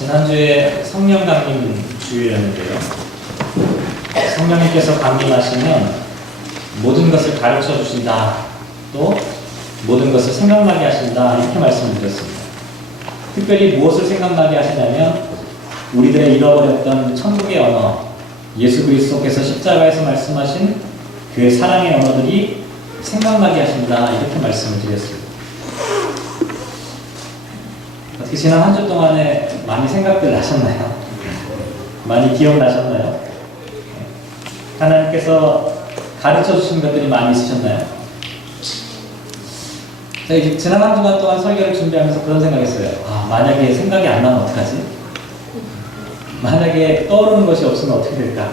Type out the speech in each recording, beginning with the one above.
지난주에 성령 강림 주일이었는데요. 성령님께서 강림하시면 모든 것을 가르쳐 주신다. 또 모든 것을 생각나게 하신다. 이렇게 말씀을 드렸습니다. 특별히 무엇을 생각나게 하시냐면 우리들의 잃어버렸던 천국의 언어, 예수 그리스도께서 십자가에서 말씀하신 그의 사랑의 언어들이 생각나게 하신다. 이렇게 말씀을 드렸습니다. 어떻게 지난 한 주 동안에 많이 생각들 나셨나요? 많이 기억나셨나요? 하나님께서 가르쳐 주신 것들이 많이 있으셨나요? 제가 지난 한 주간 동안 설교를 준비하면서 그런 생각했어요. 만약에 생각이 안 나면 어떡하지? 만약에 떠오르는 것이 없으면 어떻게 될까?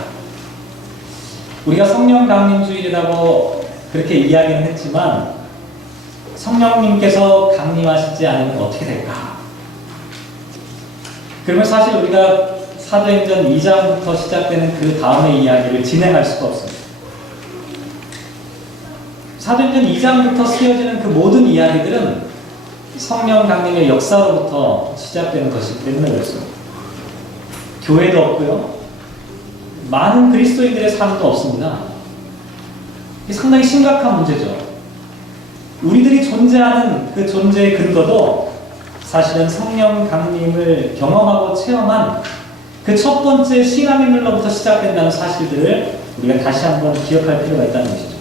우리가 성령 강림 주일이라고 그렇게 이야기는 했지만 성령님께서 강림하시지 않으면 어떻게 될까? 그러면 사실 우리가 사도행전 2장부터 시작되는 그 다음의 이야기를 진행할 수가 없습니다. 사도행전 2장부터 쓰여지는 그 모든 이야기들은 성령 강림의 역사로부터 시작되는 것이기 때문에 그렇습니다. 교회도 없고요. 많은 그리스도인들의 삶도 없습니다. 이게 상당히 심각한 문제죠. 우리들이 존재하는 그 존재의 근거도 사실은 성령 강림을 경험하고 체험한 그 첫 번째 신앙인들로부터 시작된다는 사실들을 우리가 다시 한번 기억할 필요가 있다는 것이죠.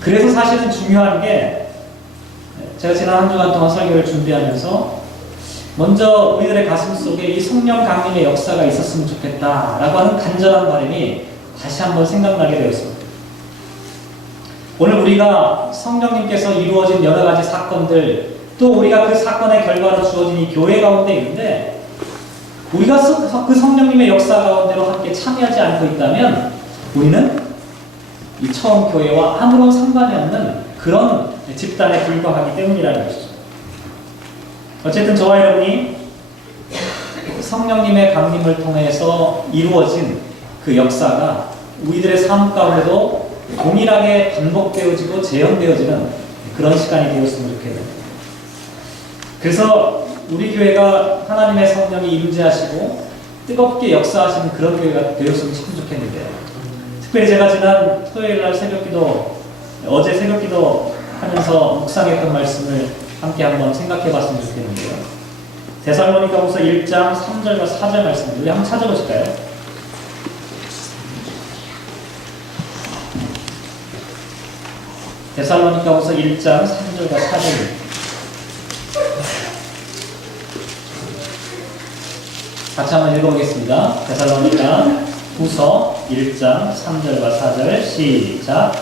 그래서 사실은 중요한 게 제가 지난 한 주간 동안 설교를 준비하면서 먼저 우리들의 가슴 속에 이 성령 강림의 역사가 있었으면 좋겠다라고 하는 간절한 바람이 다시 한번 생각나게 되었습니다. 오늘 우리가 성령님께서 이루어진 여러 가지 사건들, 또 우리가 그 사건의 결과로 주어진 이 교회 가운데 있는데 우리가 그 성령님의 역사 가운데로 함께 참여하지 않고 있다면 우리는 이 처음 교회와 아무런 상관이 없는 그런 집단에 불과하기 때문이라는 것이죠. 어쨌든 저와 여러분이 성령님의 강림을 통해서 이루어진 그 역사가 우리들의 삶 가운데도 동일하게 반복되어지고 재현되어지는 그런 시간이 되었으면 좋겠네요. 그래서 우리 교회가 하나님의 성령이 임재하시고 뜨겁게 역사하시는 그런 교회가 되었으면 참 좋겠는데요. 특별히 제가 지난 토요일날 새벽기도, 어제 새벽기도 하면서 묵상했던 말씀을 함께 한번 생각해 봤으면 좋겠는데요. 데살로니가후서 1장 3절과 4절 말씀입니다. 우리 한번 찾아보실까요? 데살로니가후서 1장 3절과 4절입니다. 같이 한번 읽어보겠습니다. 데살로니가후서 1장 3절과 4절 시작.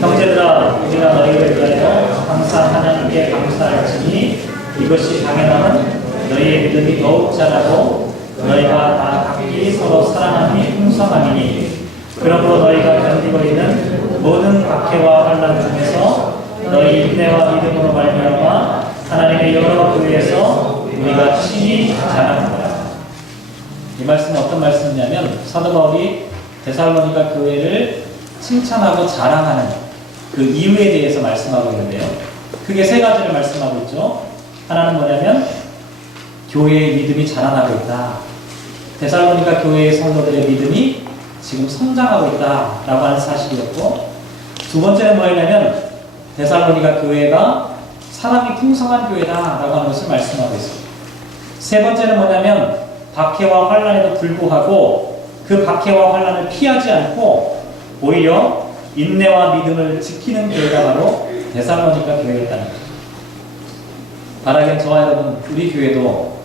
형제들아, 우리가 너희를 위하여 항상 하나님께 감사할지니 이것이 당연함은 너희의 믿음이 더욱 자라고 너희가 다 각기 서로 사랑함이 풍성함이니 그러므로 너희가 견디고 있는 모든 박해와 환난 중에서 너희 인내와 믿음으로 말미암아 하나님의 여러 교회에서 우리가 친히 자랑하노라. 이 말씀은 어떤 말씀이냐면 사도 바울이 데살로니가 교회를 칭찬하고 자랑하는 그 이유에 대해서 말씀하고 있는데요. 크게 세 가지를 말씀하고 있죠. 하나는 뭐냐면 교회의 믿음이 자라나고 있다. 데살로니가 교회의 성도들의 믿음이 지금 성장하고 있다라고 하는 사실이었고, 두 번째는 뭐냐면 데살로니가 교회가 사랑이 풍성한 교회다라고 하는 것을 말씀하고 있습니다. 세 번째는 뭐냐면 박해와 환난에도 불구하고 그 박해와 환난을 피하지 않고 오히려 인내와 믿음을 지키는 교회가 바로 데살로니가 교회였다는 거죠. 바라기는 저와 여러분, 우리 교회도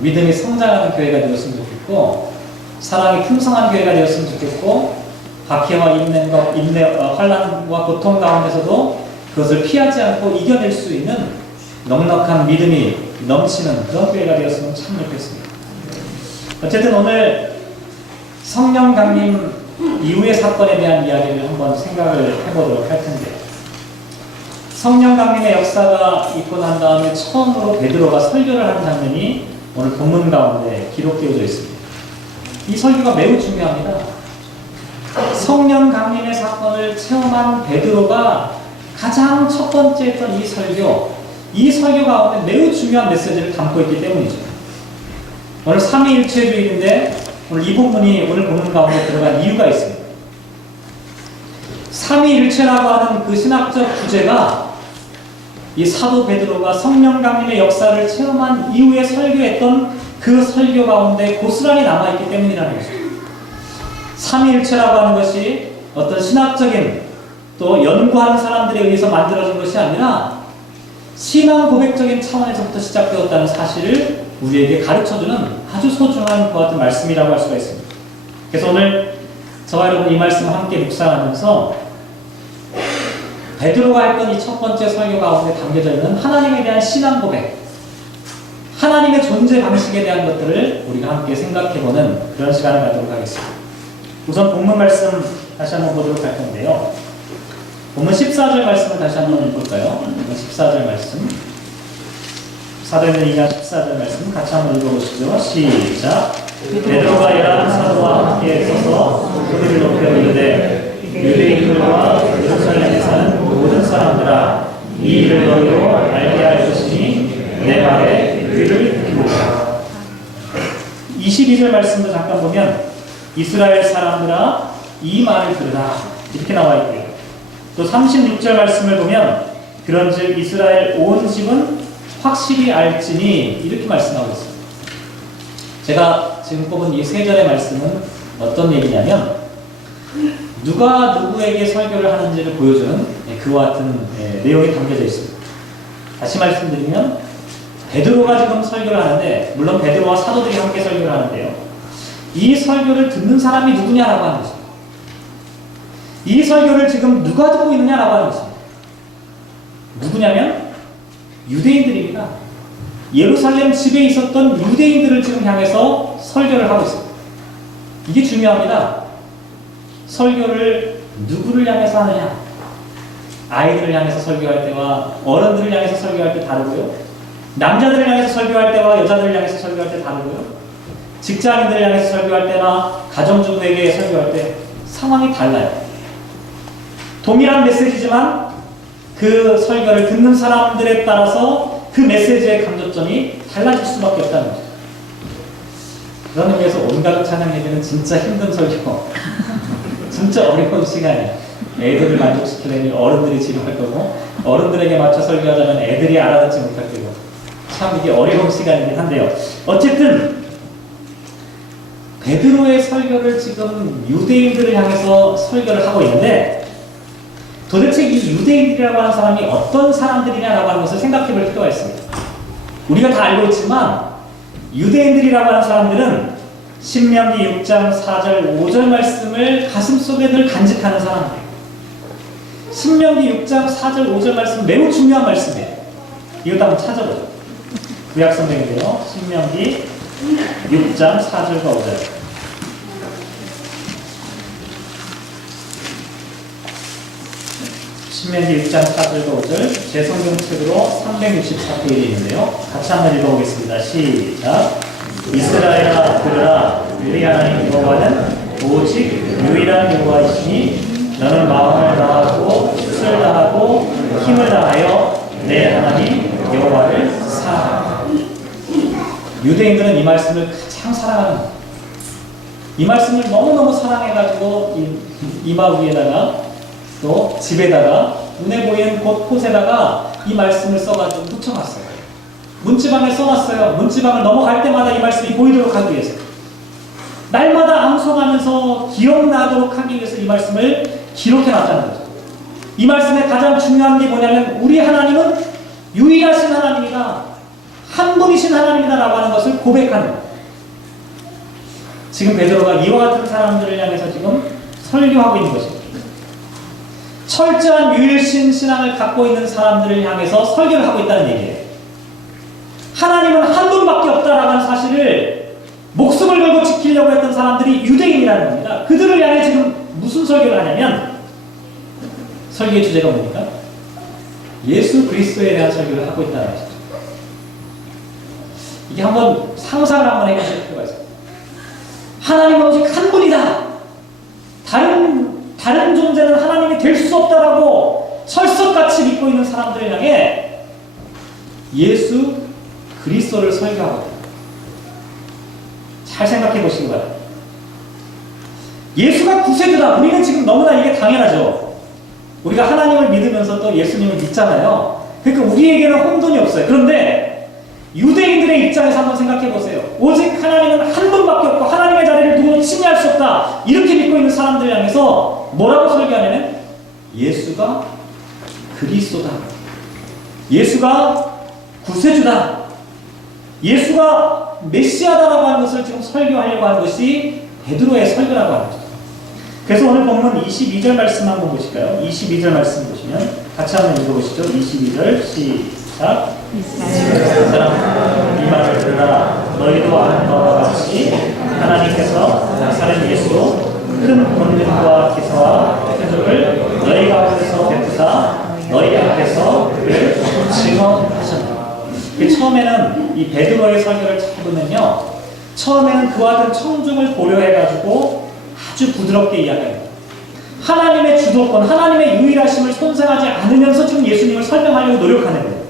믿음이 성장하는 교회가 되었으면 좋겠고 사랑이 풍성한 교회가 되었으면 좋겠고 박해와 환난과 고통 가운데서도 그것을 피하지 않고 이겨낼 수 있는 넉넉한 믿음이 넘치는 그런 교회가 되었으면 참 좋겠습니다. 어쨌든 오늘 성령 강림 이후의 사건에 대한 이야기를 한번 생각을 해보도록 할 텐데, 성령 강림의 역사가 있고 난 다음에 처음으로 베드로가 설교를 하는 장면이 오늘 본문 가운데 기록되어져 있습니다. 이 설교가 매우 중요합니다. 성령 강림의 사건을 체험한 베드로가 가장 첫 번째 했던 이 설교 가운데 매우 중요한 메시지를 담고 있기 때문이죠. 오늘 삼위일체주의인데 오늘 이 본문이 오늘 본문 가운데 들어간 이유가 있습니다. 삼위일체라고 하는 그 신학적 주제가 이 사도 베드로가 성령 강림의 역사를 체험한 이후에 설교했던 그 설교 가운데 고스란히 남아있기 때문이라는 것입니다. 삼위일체라고 하는 것이 어떤 신학적인 또 연구하는 사람들에 의해서 만들어진 것이 아니라 신앙 고백적인 차원에서부터 시작되었다는 사실을 우리에게 가르쳐주는 아주 소중한 것 같은 말씀이라고 할 수가 있습니다. 그래서 오늘 저와 여러분 이 말씀을 함께 묵상하면서 베드로가 했던 이 첫 번째 설교 가운데 담겨져 있는 하나님에 대한 신앙 고백, 하나님의 존재 방식에 대한 것들을 우리가 함께 생각해보는 그런 시간을 갖도록 하겠습니다. 우선 본문 말씀 다시 한번 보도록 할 텐데요. 본문 14절 말씀을 다시 한번 볼까요? 본문 14절 말씀. 사도행전 2장 14절 말씀 같이 한번 읽어보시죠. 시작. 베드로가 열한 사도와 함께 서서 소리를 높여 이르되 유대인들과 예루살렘에 사는 모든 사람들아 이 일을 너희로 알게 할 것이니 내 말에 귀를 기울이라. 22절 말씀도 잠깐 보면 이스라엘 사람들아 이 말을 들으라 이렇게 나와 있고요. 또 36절 말씀을 보면 그런즉 이스라엘 온 집은 확실히 알지니 이렇게 말씀하고 있습니다. 제가 지금 뽑은 이 세 절의 말씀은 어떤 얘기냐면 누가 누구에게 설교를 하는지를 보여주는 그와 같은 내용이 담겨져 있습니다. 다시 말씀드리면 베드로가 지금 설교를 하는데 물론 베드로와 사도들이 함께 설교를 하는데요. 이 설교를 듣는 사람이 누구냐라고 하는 것입니다. 이 설교를 지금 누가 듣고 있느냐라고 하는 것입니다. 누구냐면 유대인들입니다. 예루살렘 집에 있었던 유대인들을 지금 향해서 설교를 하고 있습니다. 이게 중요합니다. 설교를 누구를 향해서 하느냐? 아이들을 향해서 설교할 때와 어른들을 향해서 설교할 때 다르고요. 남자들을 향해서 설교할 때와 여자들을 향해서 설교할 때 다르고요. 직장인들을 향해서 설교할 때나 가정주부에게 설교할 때 상황이 달라요. 동일한 메시지지만 그 설교를 듣는 사람들에 따라서 그 메시지의 감정점이 달라질 수밖에 없다는 거죠. 그런 의미에서 온가족 찬양 예배는 진짜 힘든 설교, 진짜 어려운 시간이에요. 애들을 만족시키려니 어른들이 지루할 거고 어른들에게 맞춰 설교하자면 애들이 알아듣지 못할 거고 참 이게 어려운 시간이긴 한데요. 어쨌든 베드로의 설교를 지금 유대인들을 향해서 설교를 하고 있는데 도대체 이 유대인들이라고 하는 사람이 어떤 사람들이냐라고 하는 것을 생각해 볼 필요가 있습니다. 우리가 다 알고 있지만 유대인들이라고 하는 사람들은 신명기 6장 4절 5절 말씀을 가슴속에 늘 간직하는 사람들이에요. 신명기 6장 4절 5절 말씀 매우 중요한 말씀이에요. 이것도 한번 찾아보죠. 구약성경인데요. 신명기 6장 4절과 5절. 신명기 6장 4절과 5절 제 성경책으로 364페이지에 있는데요. 같이 한번 읽어보겠습니다. 시작. 이스라엘아 들으라. 우리 하나님 여호와는 오직 유일한 여호와이시니 너는 마음을 다하고 뜻을 다하고 힘을 다하여 내 하나님 여호와를 사랑하라. 유대인들은 이 말씀을 가장 사랑하는 거예요. 이 말씀을 너무너무 사랑해가지고 이마 위에다가 또 집에다가 눈에 보이는 곳곳에다가 이 말씀을 써가지고 붙여놨어요. 문지방에 써놨어요. 문지방을 넘어갈 때마다 이 말씀이 보이도록 하기 위해서 날마다 암송하면서 기억나도록 하기 위해서 이 말씀을 기록해놨다는 거죠. 이 말씀의 가장 중요한 게 뭐냐면 우리 하나님은 유일하신 하나님이다, 한 분이신 하나님이다 라고 하는 것을 고백하는 거예요. 지금 베드로가 이와 같은 사람들을 향해서 지금 설교하고 있는 것입니다. 철저한 유일신 신앙을 갖고 있는 사람들을 향해서 설교를 하고 있다는 얘기예요. 하나님은 한 분밖에 없다라는 사실을 목숨을 걸고 지키려고 했던 사람들이 유대인이라는 겁니다. 그들을 향해 지금 무슨 설교를 하냐면 설교의 주제가 뭡니까? 예수 그리스도에 대한 설교를 하고 있다는 것이죠. 이게 한번 상상을 한번 해보실 필요가 있어요. 하나님은 오직 한 분이다. 다른 존재는 하나님이 될 수 없다라고 철석같이 믿고 있는 사람들을 향해 예수 그리스도를 설교하고 잘 생각해 보시기 바랍니다. 예수가 구세주다. 우리는 지금 너무나 이게 당연하죠. 우리가 하나님을 믿으면서 또 예수님을 믿잖아요. 그러니까 우리에게는 혼돈이 없어요. 그런데 유대인들의 입장에서 한번 생각해 보세요. 오직 하나님은 한 분밖에 없고 하나님의 자리를 누구도 침해할 수 없다. 이렇게 믿고 있는 사람들 향해서 뭐라고 설교하냐면 예수가 그리스도다. 예수가 구세주다. 예수가 메시아다라고 하는 것을 지금 설교하려고 하는 것이 베드로의 설교라고 하는 거죠. 그래서 오늘 본문 22절 말씀 한번 보실까요? 22절 말씀 보시면 같이 한번 읽어보시죠. 22절 시작. 사람 이 말을 들으라. 너희도 아는 바와 같이 하나님께서 나사렛 예수로 큰 권능과 기사와 표적을 너희 가운데서 베푸사 너희 앞에서 그를 증언하셨다. 처음에는 이 베드로의 설교를 잘 보면요, 처음에는 그와 같은 청중을 고려해가지고 아주 부드럽게 이야기합니다. 하나님의 주도권, 하나님의 유일하심을 손상하지 않으면서 지금 예수님을 설명하려고 노력하는 거예요.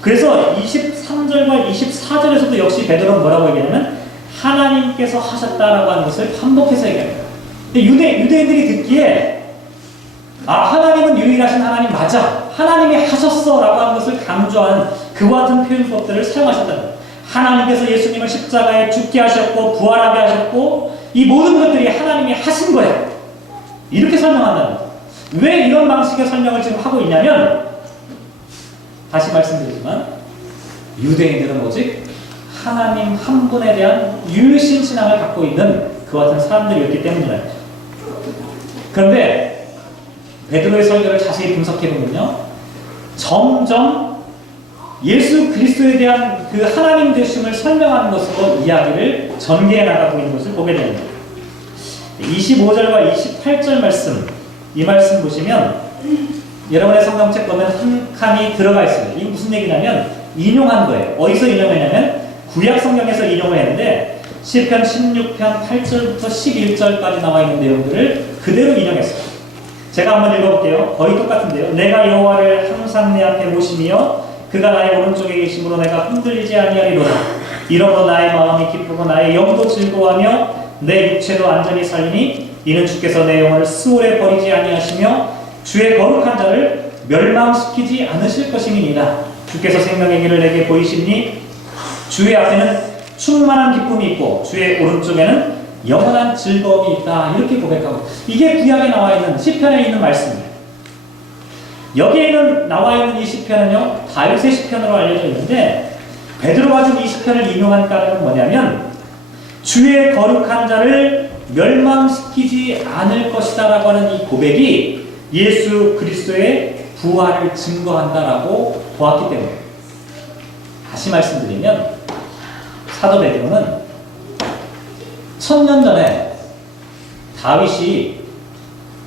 그래서 23절과 24절에서도 역시 베드로는 뭐라고 얘기하냐면 하나님께서 하셨다라고 하는 것을 반복해서 얘기합니다. 유대인들이 듣기에 하나님은 유일하신 하나님 맞아, 하나님이 하셨어 라고 하는 것을 강조하는 그와 같은 표현법들을 사용하셨다는 거예요. 하나님께서 예수님을 십자가에 죽게 하셨고 부활하게 하셨고 이 모든 것들이 하나님이 하신 거야, 이렇게 설명한다는 거예요. 왜 이런 방식의 설명을 지금 하고 있냐면, 다시 말씀드리지만 유대인들은 오직 하나님 한 분에 대한 유일신 신앙을 갖고 있는 그와 같은 사람들이었기 때문이라는 거죠. 그런데 베드로의 설교를 자세히 분석해보면요, 점점 예수 그리스도에 대한 그 하나님 되심을 설명하는 것으로 이야기를 전개해 나가고 있는 것을 보게 됩니다. 25절과 28절 말씀, 이 말씀 보시면 여러분의 성경책 보면 한 칸이 들어가 있습니다. 이게 무슨 얘기냐면 인용한 거예요. 어디서 인용했냐면 구약 성경에서 인용을 했는데 시편 16편 8절부터 11절까지 나와 있는 내용들을 그대로 인용했어요. 제가 한번 읽어볼게요. 거의 똑같은데요. 내가 여호와를 항상 내 앞에 모시며 그가 나의 오른쪽에 계심으로 내가 흔들리지 아니하리로다. 이러므로 나의 마음이 기쁘고 나의 영도 즐거워하며 내 육체도 안전히 살리니 이는 주께서 내 영혼을 스올에 버리지 아니하시며 주의 거룩한 자를 멸망시키지 않으실 것임이니라. 주께서 생명의 길을 내게 보이시니 주의 앞에는 충만한 기쁨이 있고 주의 오른쪽에는 영원한 즐거움이 있다. 이렇게 고백하고, 이게 구약에 나와 있는 시편에 있는 말씀입니다. 여기에는 나와 있는 이 시편은요, 다윗의 시편으로 알려져 있는데 베드로가 지금 이 시편을 인용한 까닭은 뭐냐면 주의 거룩한 자를 멸망시키지 않을 것이다 라고 하는 이 고백이 예수 그리스도의 부활을 증거한다라고 보았기 때문에, 다시 말씀드리면 사도 베드로는 1000년 전에 다윗이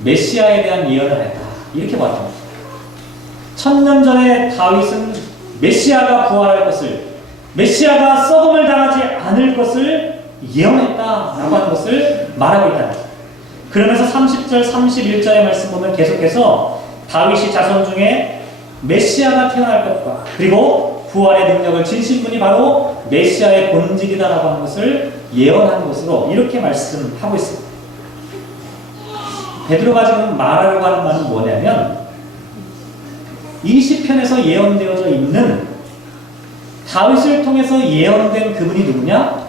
메시아에 대한 예언을 했다, 이렇게 봤던 거죠. 1000년 전에 다윗은 메시아가 부활할 것을, 메시아가 썩음을 당하지 않을 것을 예언했다라고 하는 것을 말하고 있다는 거죠. 그러면서 30절, 31절의 말씀 보면 계속해서 다윗이 자손 중에 메시아가 태어날 것과 그리고 부활의 능력을 지니신 분이 바로 메시아의 본질이다라고 하는 것을 예언한 것으로 이렇게 말씀하고 있습니다. 베드로가 지금 말하려고 하는 말은 뭐냐면 이 시편에서 예언되어져 있는 다윗을 통해서 예언된 그분이 누구냐?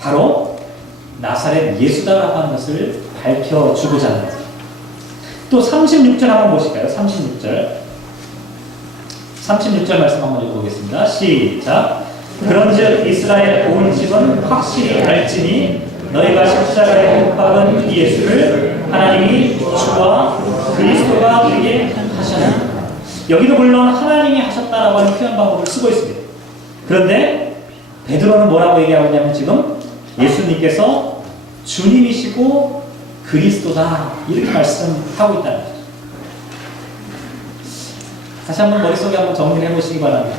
바로 나사렛 예수다라고 하는 것을 밝혀주고자 하는 거죠. 또 36절 한번 보실까요? 36절 말씀 한번 읽어보겠습니다. 시작. 그런즉 이스라엘 온 집은 확실히 알지니 너희가 십자가에 못 박은 이 예수를 하나님이 주와 그리스도가 우리에게 하셨다. 여기도 물론 하나님이 하셨다라고 하는 표현 방법을 쓰고 있습니다. 그런데 베드로는 뭐라고 얘기하고 있냐면 지금 예수님께서 주님이시고 그리스도다, 이렇게 말씀하고 있다는 거죠. 다시 한번 머릿속에 한번 정리를 해보시기 바랍니다.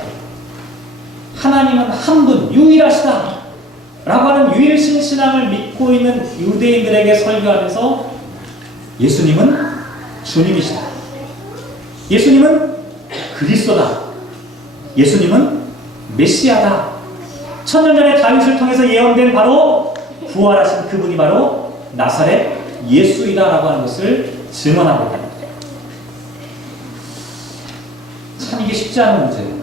하나님은 한 분, 유일하시다 라고 하는 유일신 신앙을 믿고 있는 유대인들에게 설교하면서 예수님은 주님이시다, 예수님은 그리스도다, 예수님은 메시아다, 1000년 전에 다윗을 통해서 예언된 바로 부활하신 그분이 바로 나사렛 예수이다라고 하는 것을 증언하고 있다. 참 이게 쉽지 않은 문제예요.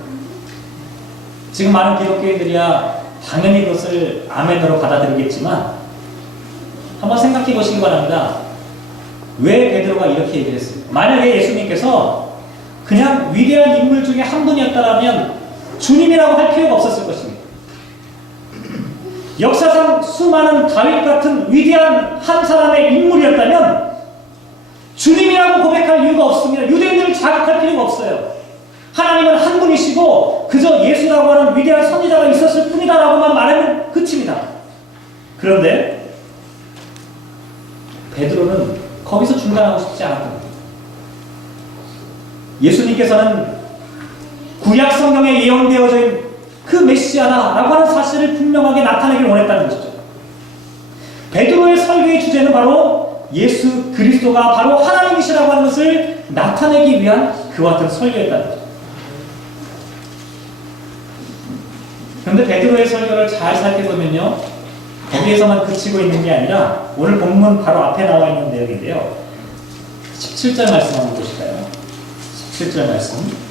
지금 많은 기독교인들이야 당연히 그것을 아멘으로 받아들이겠지만 한번 생각해 보시기 바랍니다. 왜 베드로가 이렇게 얘기를 했습니까? 만약에 예수님께서 그냥 위대한 인물 중에 한 분이었다면 주님이라고 할 필요가 없었을 것입니다. 역사상 수많은 다윗 같은 위대한 한 사람의 인물이었다면 주님이라고 고백할 이유가 없습니다. 유대인들을 자극할 필요가 없어요. 하나님은 한 분이시고 그저 예수라고 하는 위대한 선지자가 있었을 뿐이다라고만 말하면 끝입니다. 그런데 베드로는 거기서 중단하고 싶지 않았던 겁니다. 예수님께서는 구약 성경에 예언되어져 있는 그 메시아다라고 하는 사실을 분명하게 나타내길 원했다는 것이죠. 베드로의 설교의 주제는 바로 예수 그리스도가 바로 하나님이시라고 하는 것을 나타내기 위한 그와 같은 설교였다는 거죠. 그런데 베드로의 설교를 잘 살펴보면요, 거기에서만 그치고 있는 게 아니라 오늘 본문 바로 앞에 나와 있는 내용인데요. 17절 말씀 한번 보실까요? 17절 말씀.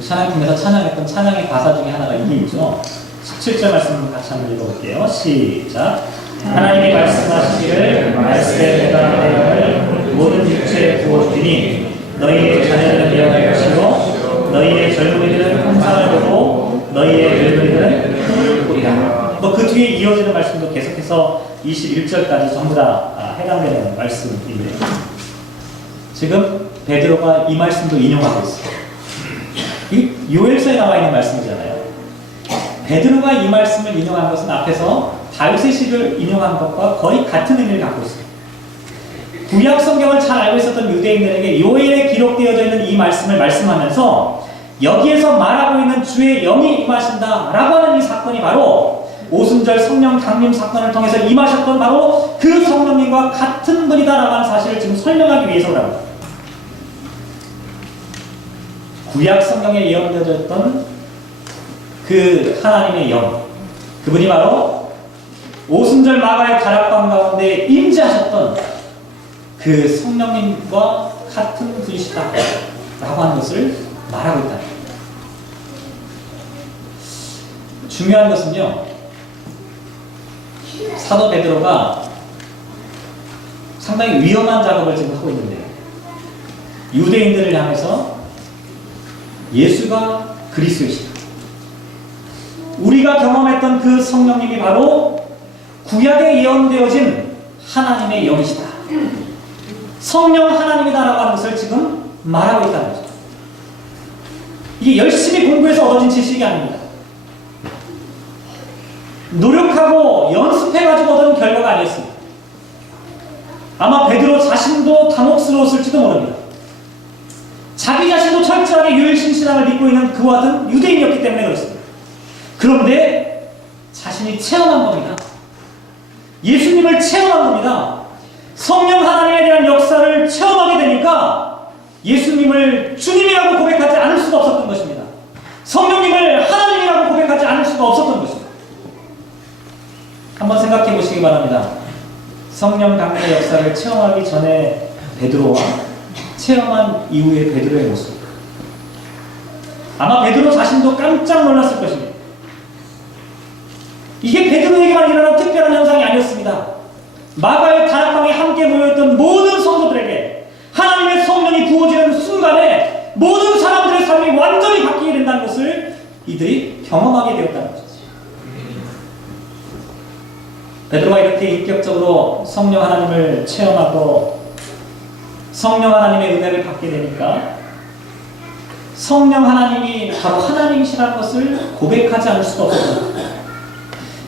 찬양팀에서 찬양했던 찬양의 가사 중에 하나가 이게 있죠. 17절 말씀 같이 한번 읽어볼게요. 시작. 하나님이 말씀하시기를 말씀에 대한 내용을 모든 육체에 부어주니 너희의 자녀들은 예언할 것이고 너희의 젊은이들은 환상을 보고 너희의 늙은이들은 꿈을 꾸리라. 그 뒤에 이어지는 말씀도 계속해서 21절까지 전부 다 해당되는 말씀인데요. 지금 베드로가 이 말씀도 인용하고 있어요. 이 요엘서에 나와 있는 말씀이잖아요. 베드로가 이 말씀을 인용한 것은 앞에서 다윗의 시를 인용한 것과 거의 같은 의미를 갖고 있습니다. 구약 성경을 잘 알고 있었던 유대인들에게 요엘에 기록되어져 있는 이 말씀을 말씀하면서 여기에서 말하고 있는 주의 영이 임하신다라고 하는 이 사건이 바로 오순절 성령 강림 사건을 통해서 임하셨던 바로 그 성령님과 같은 분이다라고 하는 사실을 지금 설명하기 위해서라고 합니다. 구약 성경에 예언되어져 있던 그 하나님의 영, 그분이 바로 오순절 마가의 다락방 가운데 임재하셨던 그 성령님과 같은 분이시다라고 하는 것을 말하고 있다. 중요한 것은요, 사도 베드로가 상당히 위험한 작업을 지금 하고 있는데 유대인들을 향해서 예수가 그리스도이시다. 우리가 경험했던 그 성령님이 바로 구약에 예언되어진 하나님의 영이시다. 성령 하나님이다라고 하는 것을 지금 말하고 있다는 거죠. 이게 열심히 공부해서 얻어진 지식이 아닙니다. 노력하고 연습해가지고 얻은 결과가 아니었습니다. 아마 베드로 자신도 당혹스러웠을지도 모릅니다. 자기 자신도 철저하게 유일신신앙을 믿고 있는 그와 같은 유대인이었기 때문에 그렇습니다. 그런데 자신이 체험한 겁니다. 예수님을 체험한 겁니다. 성령 하나님에 대한 역사를 체험하게 되니까 예수님을 주님이라고 고백하지 않을 수가 없었던 것입니다. 성령님을 하나님이라고 고백하지 않을 수가 없었던 것입니다. 한번 생각해 보시기 바랍니다. 성령 강림의 역사를 체험하기 전에 베드로와 체험한 이후의 베드로의 모습. 아마 베드로 자신도 깜짝 놀랐을 것입니다. 이게 베드로에게만 일어난 특별한 현상이 아니었습니다. 마가의 다락방에 함께 모여있던 모든 성도들에게 하나님의 성령이 부어지는 순간에 모든 사람들의 삶이 완전히 바뀌게 된다는 것을 이들이 경험하게 되었다는 것이죠. 베드로가 이렇게 인격적으로 성령 하나님을 체험하고 성령 하나님의 은혜를 받게 되니까 성령 하나님이 바로 하나님이시라는 것을 고백하지 않을 수가 없습니다.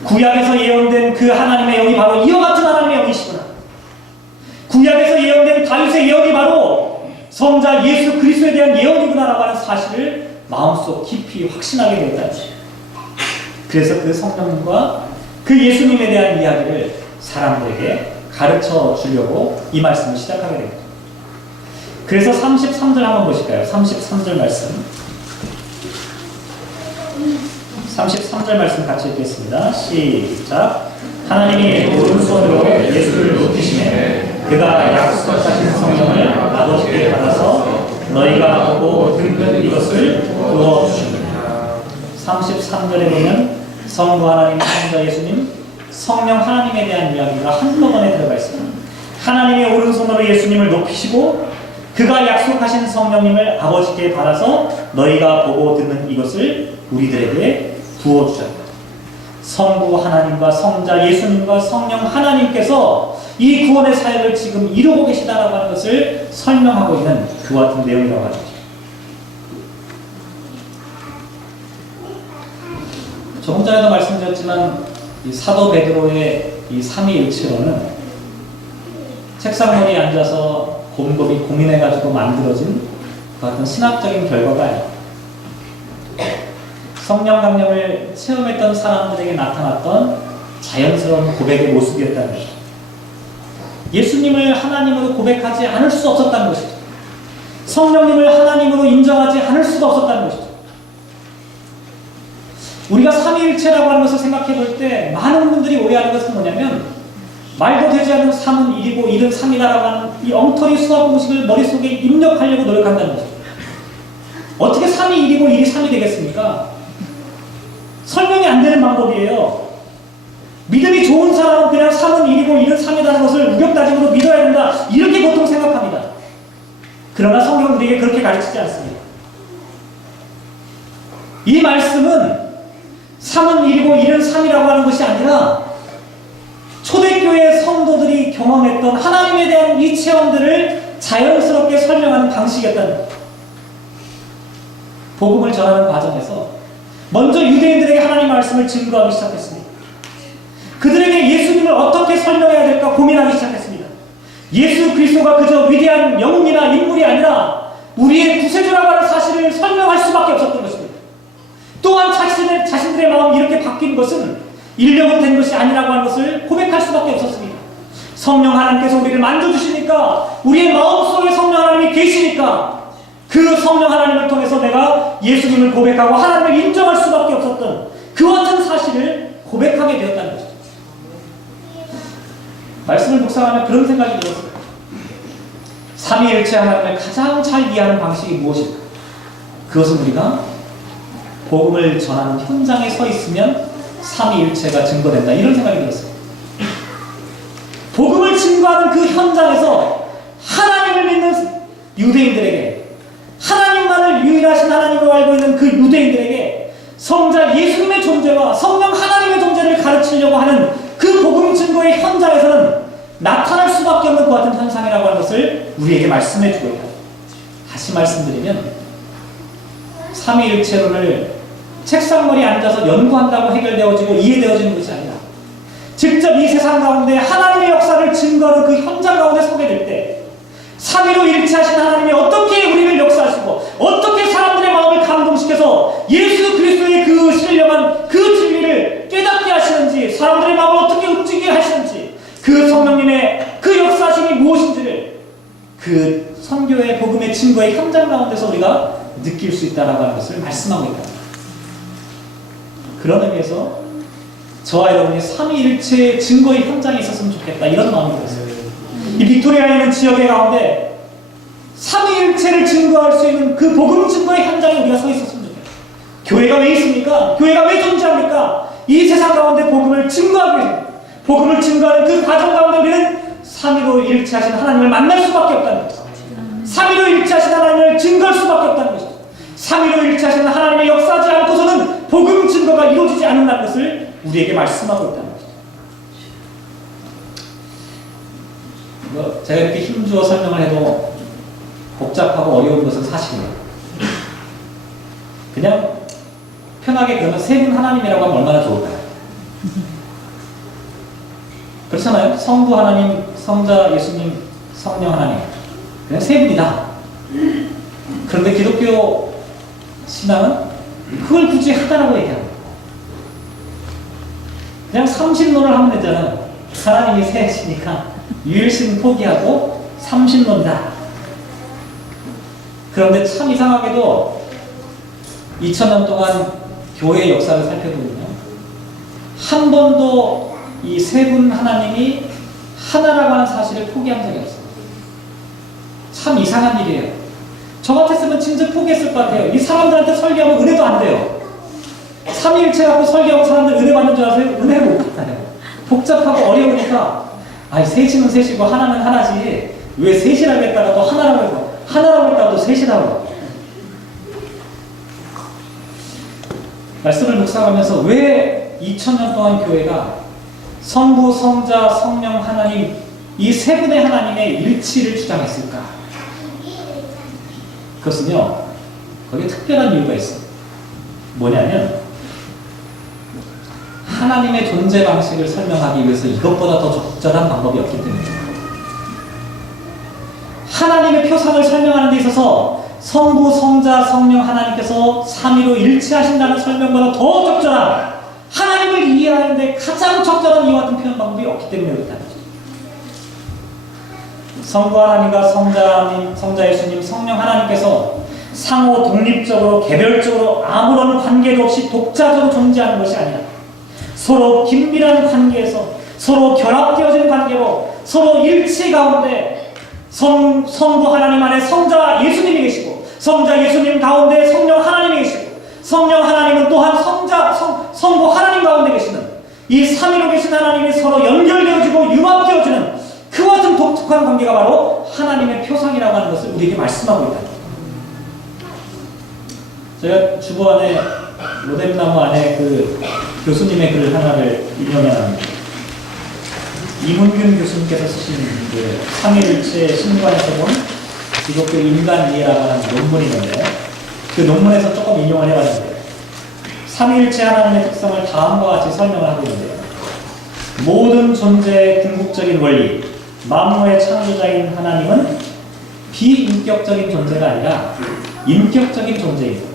구약에서 예언된 그 하나님의 영이 바로 이와 같은 하나님의 영이시구나. 구약에서 예언된 다윗의 예언이 바로 성자 예수 그리스도에 대한 예언이구나라고 하는 사실을 마음속 깊이 확신하게 된다. 그래서 그 성령님과 그 예수님에 대한 이야기를 사람들에게 가르쳐 주려고 이 말씀을 시작하게 됩니다. 그래서 33절 한번 보실까요? 33절 말씀. 33절 말씀 같이 읽겠습니다. 시작. 하나님이 오른손으로 예수를 높이시매 그가 약속하신 성령을 아버지께 받아서 너희가 보고 듣는 이것을 부어주십니다. 33절에 보면 성부 하나님, 성자 예수님, 성령 하나님에 대한 이야기가 한꺼번에 들어가 있습니다. 하나님의 오른손으로 예수님을 높이시고 그가 약속하신 성령님을 아버지께 받아서 너희가 보고 듣는 이것을 우리들에게 부어주셨다. 성부 하나님과 성자 예수님과 성령 하나님께서 이 구원의 사역을 지금 이루고 계시다라고 하는 것을 설명하고 있는 그와 같은 내용이라고 하죠. 조금 전에도 말씀드렸지만 이 사도 베드로의 이 삼위일체론은 책상머리에 앉아서 곰곰이 고민해가지고 만들어진 그 같은 신학적인 결과가 아니에요. 성령 강림을 체험했던 사람들에게 나타났던 자연스러운 고백의 모습이었다는 것이죠. 예수님을 하나님으로 고백하지 않을 수 없었다는 것이죠. 성령님을 하나님으로 인정하지 않을 수가 없었다는 것이죠. 우리가 삼위일체라고 하는 것을 생각해 볼 때 많은 분들이 오해하는 것은 뭐냐면 말도 되지 않는 3은 1이고 1은 3이다라고 하는 이 엉터리 수학 공식을 머릿속에 입력하려고 노력한다는 거죠. 어떻게 3이 1이고 1이 3이 되겠습니까? 설명이 안 되는 방법이에요. 믿음이 좋은 사람은 그냥 3은 1이고 1은 3이라는 것을 우격다짐으로 믿어야 된다. 이렇게 보통 생각합니다. 그러나 성경은 우리에게 그렇게 가르치지 않습니다. 이 말씀은 3은 1이고 1은 3이라고 하는 것이 아니라 초대교회 성도들이 경험했던 하나님에 대한 이 체험들을 자연스럽게 설명하는 방식이었다는 거예요. 복음을 전하는 과정에서 먼저 유대인들에게 하나님 말씀을 증거하기 시작했습니다. 그들에게 예수님을 어떻게 설명해야 될까 고민하기 시작했습니다. 예수 그리스도가 그저 위대한 영웅이나 인물이 아니라 우리의 구세주라고 하는 사실을 설명할 수밖에 없었던 것입니다. 또한 자신들의 마음이 이렇게 바뀐 것은 인력으로 된 것이 아니라고 하는 것을 고백할 수밖에 없었습니다. 성령 하나님께서 우리를 만져주시니까, 우리의 마음속에 성령 하나님이 계시니까 그 성령 하나님을 통해서 내가 예수님을 고백하고 하나님을 인정할 수밖에 없었던 그 같은 사실을 고백하게 되었다는 것이죠. 말씀을 묵상하면 그런 생각이 들었어요. 삼위일체 하나님을 가장 잘 이해하는 방식이 무엇일까? 그것은 우리가 복음을 전하는 현장에 서 있으면 삼위일체가 증거된다. 이런 생각이 들었어요. 복음을 증거하는 그 현장에서 하나님을 믿는 유대인들에게, 하나님만을 유일하신 하나님으로 알고 있는 그 유대인들에게 성자 예수님의 존재와 성령 하나님의 존재를 가르치려고 하는 그 복음 증거의 현장에서는 나타날 수밖에 없는 그 같은 현상이라고 하는 것을 우리에게 말씀해 주고 있다. 다시 말씀드리면 삼위일체론을 책상머리에 앉아서 연구한다고 해결되어지고 이해되어지는 것이 아니라 직접 이 세상 가운데 하나님의 역사를 증거하는 그 현장 가운데 서게 될 때 삼위로 일치하신 하나님이 어떻게 우리를 역사하시고 어떻게 사람들의 마음을 감동시켜서 예수 그리스도의 그 신령한 그 진리를 깨닫게 하시는지, 사람들의 마음을 어떻게 움직이게 하시는지, 그 성령님의 그 역사심이 무엇인지를 그 선교의 복음의 증거의 현장 가운데서 우리가 느낄 수 있다라고 하는 것을 말씀하고 있다. 그런 의미에서 저와 여러분이 삼위일체의 증거의 현장에 있었으면 좋겠다, 이런 마음이 들었어요. 이 빅토리아에 있는 지역의 가운데 삼위일체를 증거할 수 있는 그 복음 증거의 현장에 우리가 서 있었으면 좋겠다. 교회가 왜 있습니까? 교회가 왜 존재합니까? 이 세상 가운데 복음을 증거하기 위해서, 복음을 증거하는 그 과정 가운데 우리는 삼위로 일치하신 하나님을 만날 수밖에 없다는 것이죠. 삼위로 일치하신 하나님을 증거할 수밖에 없다는 것이죠. 삼위로 일치하신 하나님의 역사하지 않고서는 복음 증거가 이루어지지 않는다는 것을 우리에게 말씀하고 있다는 것이죠. 제가 이렇게 힘주어 설명을 해도 복잡하고 어려운 것은 사실이에요. 그냥 편하게 그러면 세 분 하나님이라고 하면 얼마나 좋을까요? 그렇잖아요. 성부 하나님, 성자 예수님, 성령 하나님, 그냥 세 분이다. 그런데 기독교 신앙은 그걸 굳이 하다라고 얘기합니다. 그냥 삼신론을 하면 되잖아요. 하나님이 셋이니까 유일신 포기하고 삼신론이다. 그런데 참 이상하게도 2000년 동안 교회의 역사를 살펴보면요, 한 번도 이 세 분 하나님이 하나라고 하는 사실을 포기한 적이 없어요. 참 이상한 일이에요. 저 같았으면 진짜 포기했을 것 같아요. 이 사람들한테 설교하면 은혜도 안 돼요. 삼위일체 갖고 설교하고 사람들 은혜 받는 줄 아세요? 은혜를 못 받아요. 복잡하고 어려우니까 아니 셋이면 셋이고 하나는 하나지 왜 셋이라고 했다가 또 하나라고 했고 하나라고 했다가 또 셋이라고. 말씀을 묵상하면서 왜 2000년 동안 교회가 성부, 성자, 성령 하나님 이 세 분의 하나님의 일치를 주장했을까? 그것은요, 거기에 특별한 이유가 있어요. 뭐냐면 하나님의 존재 방식을 설명하기 위해서 이것보다 더 적절한 방법이 없기 때문입니다. 하나님의 표상을 설명하는 데 있어서 성부, 성자, 성령 하나님께서 삼위로 일치하신다는 설명보다 더 적절한 하나님을 이해하는데 가장 적절한 이와 같은 표현 방법이 없기 때문에 그렇다는 거죠. 성부 하나님과 성자 예수님, 성령 하나님께서 상호 독립적으로 개별적으로 아무런 관계도 없이 독자적으로 존재하는 것이 아니라 서로 긴밀한 관계에서 서로 결합되어진 관계로 서로 일치 가운데 성부 하나님 안에 성자 예수님이 계시고 성자 예수님 가운데 성령 하나님이 계시고 성령 하나님은 또한 성부 하나님 가운데 계시는 이 삼위로 계신 하나님이 서로 연결되어지고 융합되어지는 그와 같은 독특한 관계가 바로 하나님의 표상이라고 하는 것을 우리에게 말씀하고 있다. 제가 주보 안에 로뎀나무 안에 그 교수님의 글 하나를 인용해 놨습니다. 이문균 교수님께서 쓰신 그 삼위일체 신관에서 본 기독교 인간이해라고 하는 논문이 있는데 그 논문에서 조금 인용을 해봤는데 삼위일체 하나님의 특성을 다음과 같이 설명을 하고 있는데요. 모든 존재의 궁극적인 원리, 만물의 창조자인 하나님은 비인격적인 존재가 아니라 인격적인 존재입니다.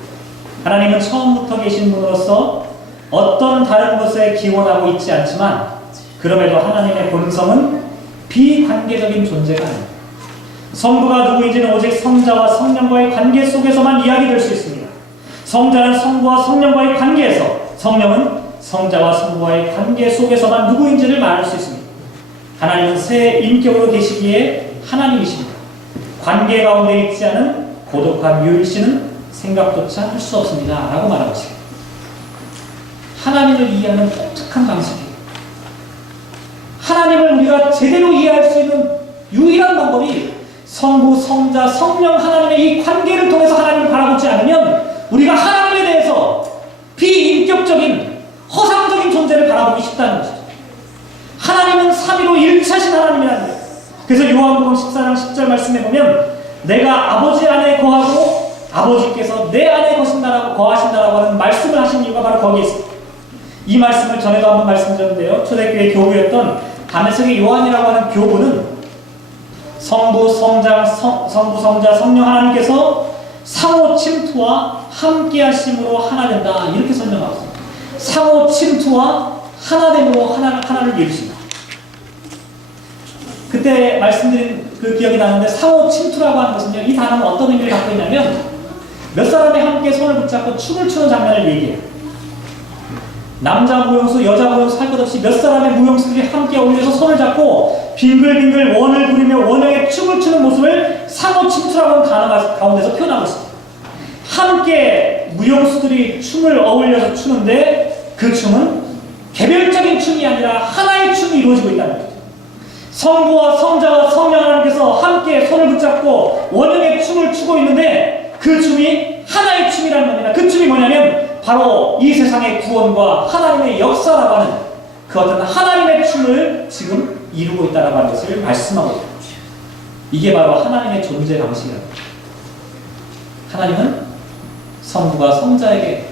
하나님은 처음부터 계신 분으로서 어떤 다른 것에 기원하고 있지 않지만 그럼에도 하나님의 본성은 비관계적인 존재가 아닙니다. 성부가 누구인지는 오직 성자와 성령과의 관계 속에서만 이야기될 수 있습니다. 성자는 성부와 성령과의 관계에서, 성령은 성자와 성부와의 관계 속에서만 누구인지를 말할 수 있습니다. 하나님은 새 인격으로 계시기에 하나님이십니다. 관계 가운데 있지 않은 고독한 유일신은 생각조차 할 수 없습니다. 라고 말하고 있습니다. 하나님을 이해하는 독특한 방식이에요. 하나님을 우리가 제대로 이해할 수 있는 유일한 방법이 성부, 성자, 성령 하나님의 이 관계를 통해서 하나님을 바라보지 않으면 우리가 하나님에 대해서 비인격적인 허상적인 존재를 바라보기 쉽다는 것이죠. 하나님은 삼위로 일체하신 하나님이라는 거예요. 그래서 요한복음 14장 10절 말씀에 보면 내가 아버지 안에 거하고 아버지께서 내 안에 거하신다라고 하는 말씀을 하신 이유가 바로 거기에 있습니다. 이 말씀을 전에도 한번 말씀드렸는데요. 초대교회 교부였던 다메섹의 요한이라고 하는 교부는 성부, 성자, 성령 하나님께서 상호 침투와 함께 하심으로 하나 된다. 이렇게 설명하고 있습니다. 상호 침투와 하나됨으로 하나를 이루신다. 그때 말씀드린 그 기억이 나는데 상호 침투라고 하는 것은요. 이 단어는 어떤 의미를 갖고 있냐면 몇 사람이 함께 손을 붙잡고 춤을 추는 장면을 얘기해요. 남자 무용수, 여자 무용수 할 것 없이 몇 사람의 무용수들이 함께 어울려서 손을 잡고 빙글빙글 원을 부리며 원형의 춤을 추는 모습을 상호 침투라고 하는 단어 가운데서 표현하고 있습니다. 함께 무용수들이 춤을 어울려서 추는데 그 춤은 개별적인 춤이 아니라 하나의 춤이 이루어지고 있다는 거죠. 성부와 성자와 성령 하나님께서 함께 손을 붙잡고 원형의 춤을 추고 있는데 그 춤이 하나의 춤이라는 겁니다. 그 춤이 뭐냐면 바로 이 세상의 구원과 하나님의 역사라고 하는 그 어떤 하나님의 춤을 지금 이루고 있다는 것을 말씀하고 있습니다. 이게 바로 하나님의 존재 방식이라는 거죠. 하나님은 성부가 성자에게,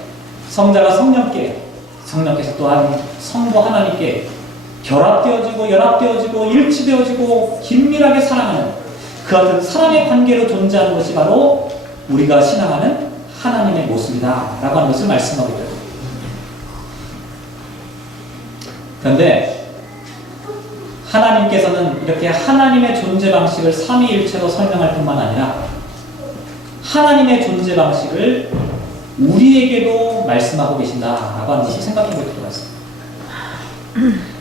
성자가 성령께, 성령께서 또한 성부 하나님께 결합되어지고 연합되어지고 일치되어지고 긴밀하게 사랑하는 그 어떤 사랑의 관계로 존재하는 것이 바로 우리가 신앙하는 하나님의 모습이다 라고 하는 것을 말씀하고 있다. 그런데 하나님께서는 이렇게 하나님의 존재 방식을 삼위일체로 설명할 뿐만 아니라 하나님의 존재 방식을 우리에게도 말씀하고 계신다라고 하는 것을 생각해 볼 필요가 있습니다.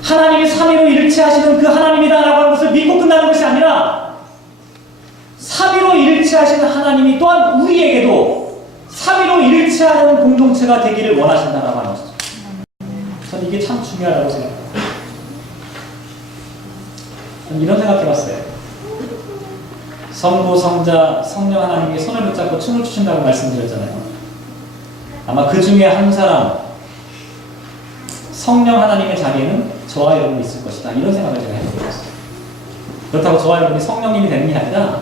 하나님이 삼위로 일치하시는 그 하나님이다라고 하는 것을 믿고 끝나는 것이 아니라 삼위로 일치하시는 하나님이 또한 우리에게도 삼위로 일치하는 공동체가 되기를 원하신다라고 하는 것이죠. 저는 이게 참 중요하다고 생각합니다. 저는 이런 생각해봤어요. 성부, 성자, 성령 하나님이 손을 붙잡고 춤을 추신다고 말씀드렸잖아요. 아마 그 중에 한 사람, 성령 하나님의 자리에는 저와 여러분이 있을 것이다. 이런 생각을 제가 해보겠습니다. 그렇다고 저와 여러분이 성령님이 되는 게 아니라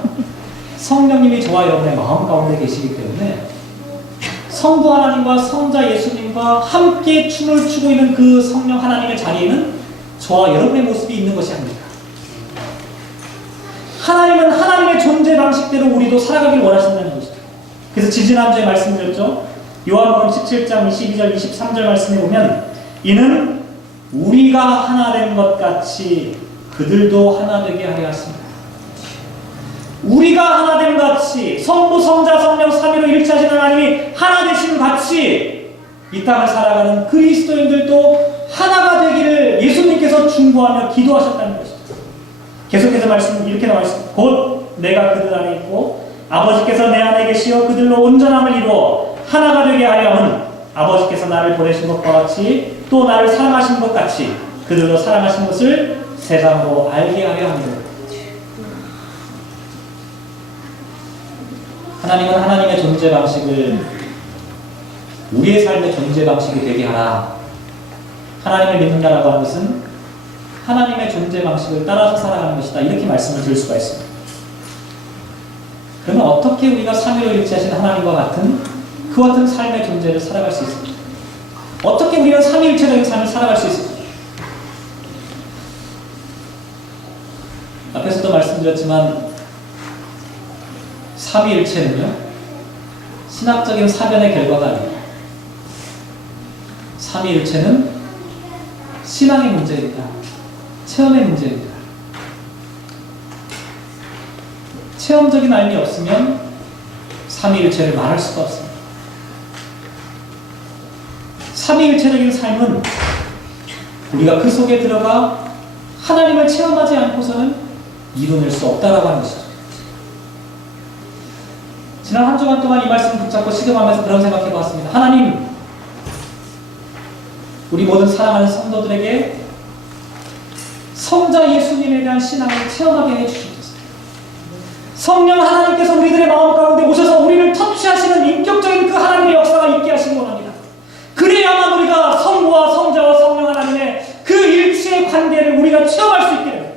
성령님이 저와 여러분의 마음 가운데 계시기 때문에 성부 하나님과 성자 예수님과 함께 춤을 추고 있는 그 성령 하나님의 자리에는 저와 여러분의 모습이 있는 것이 아닙니다. 하나님은 하나님의 존재 방식대로 우리도 살아가길 원하신다는 것이죠. 그래서 지지난주에 말씀드렸죠. 요한복음 17장 22절 23절 말씀에 보면 이는 우리가 하나 된 것 같이 그들도 하나 되게 하려 하십니다. 우리가 하나 된 같이 성부, 성자, 성령, 삼위로 일치하신 하나님이 하나 되신 같이 이 땅을 살아가는 그리스도인들도 하나가 되기를 예수님께서 중보하며 기도하셨다는 것입니다. 계속해서 말씀 이렇게 나와 있습니다. 곧 내가 그들 안에 있고 아버지께서 내 안에 계시어 그들로 온전함을 이루어 하나가 되게 하려 함은 아버지께서 나를 보내신 것과 같이 또 나를 사랑하신 것 같이 그들로 사랑하신 것을 세상으로 알게 하려 합니다. 하나님은 하나님의 존재 방식을 우리의 삶의 존재 방식이 되게 하라. 하나님을 믿는다라고 하는 것은 하나님의 존재 방식을 따라서 살아가는 것이다. 이렇게 말씀을 드릴 수가 있습니다. 그러면 어떻게 우리가 삼위로 일치하신 하나님과 같은 그와 같은 삶의 존재를 살아갈 수 있습니까? 어떻게 우리는 삼위일체적인 삶을 살아갈 수 있습니까? 앞에서도 말씀드렸지만 삼위일체는요 신학적인 사변의 결과가 아닙니다. 삼위일체는 신앙의 문제입니다. 체험의 문제입니다. 체험적인 알미 없으면 삼위일체를 말할 수가 없습니다. 삼위일체적인 삶은 우리가 그 속에 들어가 하나님을 체험하지 않고서는 이뤄낼 수 없다라고 하는 것이죠. 지난 한 주간 동안 이 말씀을 붙잡고 시험하면서 그런 생각해 보았습니다. 하나님, 우리 모든 사랑하는 성도들에게 성자 예수님에 대한 신앙을 체험하게 해주시옵소서. 성령 하나님께서 우리들의 마음 가운데 오셔서 우리를 터치하시는 인격적인 그 하나님의 역사가 있게 하시기 원합니다. 그래야만 우리가 성부와 성자와 성령 하나님의 그 일치의 관계를 우리가 체험할 수 있게 됩니다.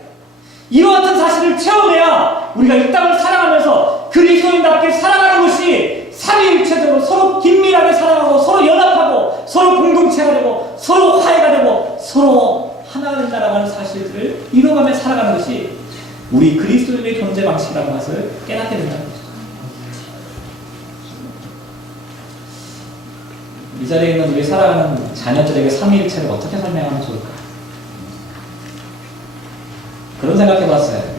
이와 같은 사실을 체험해야 우리가 이 땅을 살아가면서 그리스도인답게 살아가는 것이 삼위일체적으로 서로 긴밀하게 살아가고 서로 연합하고 서로 공동체가 되고 서로 화해가 되고 서로 하나가 된다라고 하는 사실들을 이뤄가며 살아가는 것이 우리 그리스도인의 존재 방식이라는 것을 깨닫게 된다는 것이죠. 이 자리에 있는 우리 살아가는 자녀들에게 삼위일체를 어떻게 설명하면 좋을까? 그런 생각 해봤어요.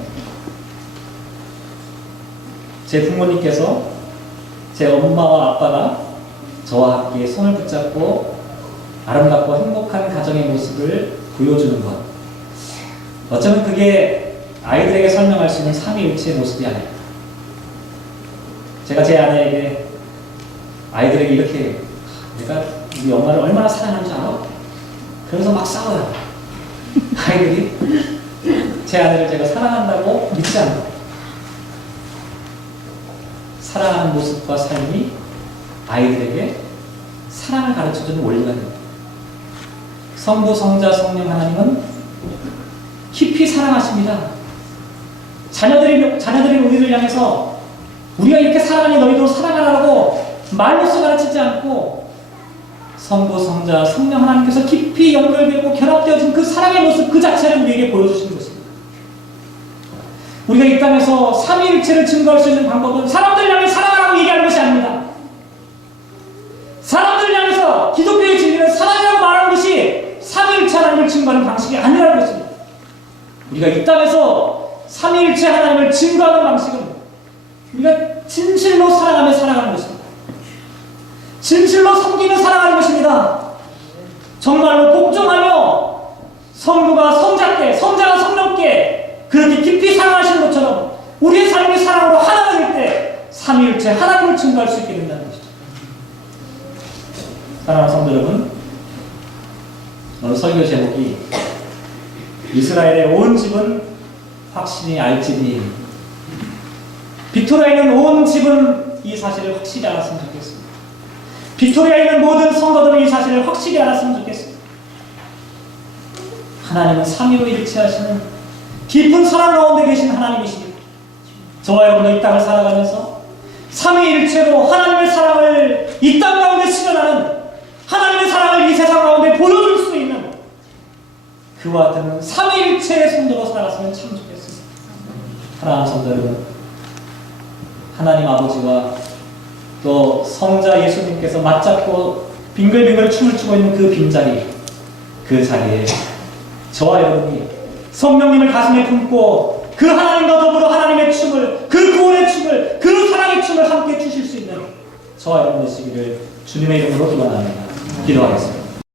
제 부모님께서 제 엄마와 아빠가 저와 함께 손을 붙잡고 아름답고 행복한 가정의 모습을 보여주는 것. 어쩌면 그게 아이들에게 설명할 수 있는 삼위일체의 모습이 아닐까. 제가 제 아내에게 아이들에게 이렇게 내가 우리 엄마를 얼마나 사랑하는지 알아? 그래서 막 싸워요. 아이들이 제 아내를 제가 사랑한다고 믿지 않는 사랑하는 모습과 삶이 아이들에게 사랑을 가르쳐주는 원리가 됩니다. 성부, 성자, 성령 하나님은 깊이 사랑하십니다. 자녀들인 우리를 향해서 우리가 이렇게 사랑하니 너희도 사랑하라고 말로써 가르치지 않고 성부, 성자, 성령 하나님께서 깊이 연결되고 결합되어진 그 사랑의 모습 그 자체를 우리에게 보여주시는 것입니다. 우리가 이 땅에서 삼위일체를 증거할 수 있는 방법은 사람들 향해 사랑하라고 얘기하는 것이 아닙니다. 사람들 향해서 기독교의 진리는 사랑이라고 말하는 것이 삼위일체 하나님을 증거하는 방식이 아니라는 것입니다. 우리가 이 땅에서 삼위일체 하나님을 증거하는 방식은 우리가 진실로 사랑하며 살아가는 것입니다. 진실로 섬기며 살아가는 것입니다. 정말로 복종하며 성부가 성자께, 성자가 성령께 그렇게 깊이 사랑하시는 것처럼 우리의 삶이 사랑으로 하나가 될 때 삼위일체 하나님을 증거할 수 있게 된다는 것이죠. 사랑하는 성도 여러분, 오늘 설교 제목이 이스라엘의 온 집은 확실히 알지니, 빅토리아에 있는 온 집은 이 사실을 확실히 알았으면 좋겠습니다. 빅토리아에 있는 모든 성도들은 이 사실을 확실히 알았으면 좋겠습니다. 하나님은 삼위일체하시는 깊은 사랑 가운데 계신 하나님이십니다. 저와 여러분도 이 땅을 살아가면서 삼위일체로 하나님의 사랑을 이 땅 가운데 실현하는, 하나님의 사랑을 이 세상 가운데 보여줄 수 있는 그와 같은 삼위일체의 성도로 살아갔으면 참 좋겠습니다. 사랑하는 성도 여러분, 하나님 아버지와 또 성자 예수님께서 맞잡고 빙글빙글 춤을 추고 있는 그 빈자리, 그 자리에 저와 여러분이 성령님을 가슴에 품고 그 하나님과 더불어 하나님의 춤을, 그 구원의 춤을, 그 사랑의 춤을 함께 추실 수 있는 저와 여러분 되시기를 주님의 이름으로 기원합니다. 기도하겠습니다.